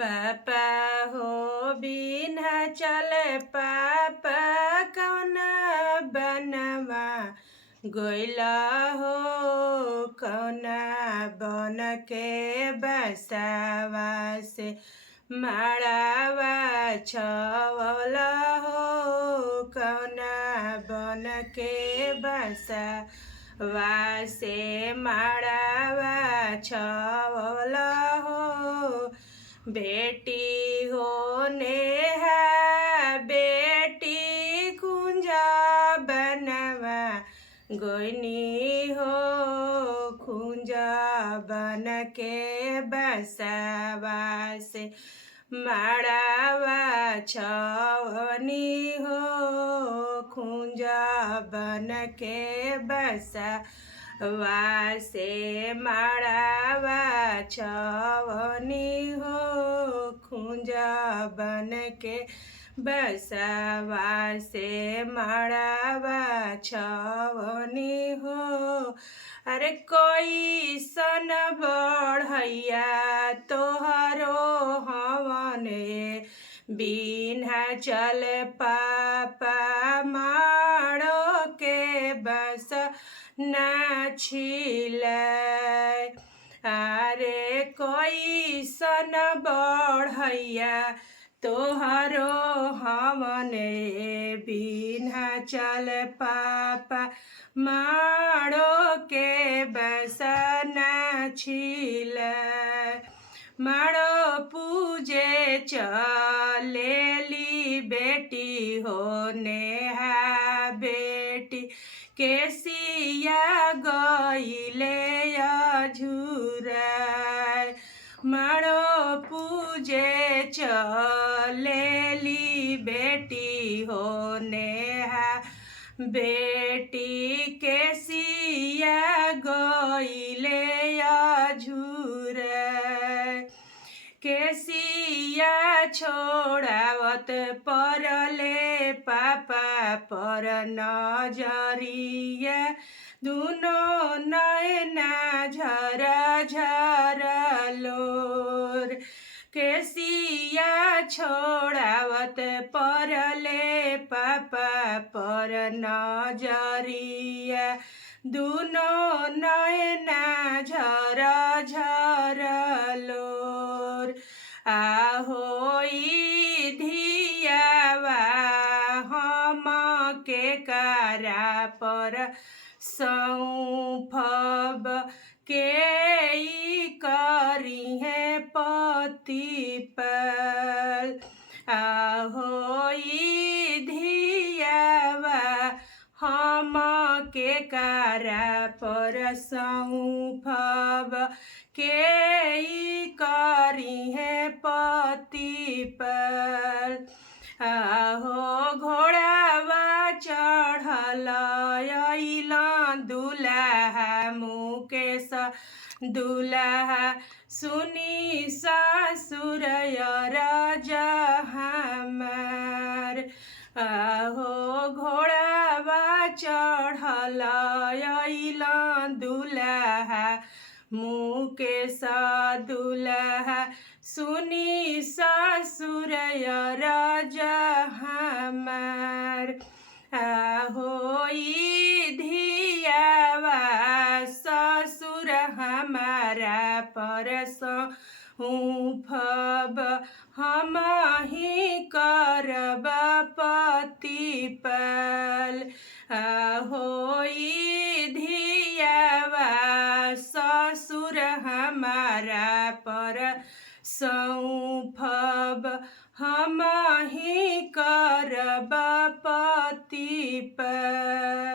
पापा हो बिना चले पापा कौना बनवा गइला हो कौना बन के बसावा से माड़ावा छवला हो कौना बन के बसावा से माड़ावा छवला हो बेटी हो नेहा बेटी कुंजा बनवा गोइनी हो कुंजा बन के बसावा से माड़ावा छवनी हो कुंजा बन के बसावा से माड़ावा छवनी हो कुंजा बन के बसावा से माड़ावा छवनी हो। अरे कोई सन बढ़ैया तोहरो हवने बिना चल पापा माड़ो के बस ना छिलै। अरे कोई सन बढ़ैया तोहरो हमने बिना चल पापा माड़ो के बसना छिलै। माड़ो पूजे चलेली बेटी हो नेहा बेटी केसिया गइले अझुराय। माड़ो पूजे चलेली बेटी हो नेहा बेटी केसिया गइले अझुराय। केसिया छोड़ावत परले पापा पर नजरिया दुनो नैना झर झर लोर। केसिया छोड़ावत परले पापा पर नजरिया दुनो नैना झर झर लोर। आहो ई धियावा हम के कारा पर सौंफब के ई करी है पति पल। आहो ई धियावा हम के कारा पर सौंफब के ई करी है पति पल। आहो घोड़ावा चढ़ल अइला दुल्हा मुकेश दुल्हा सुनी ससुर राजा हमार। आहो घोड़ावा चढ़ल अइला दुल्हा मुकेश दुल्हा सुनी ससुर राजा हमार। आहो ई धियावा ससुर हमारा पर सौंफब हम ही करब पति पल। आहो ई धियावा ससुर हमारा पर सौंफब हम ही करब पति पल।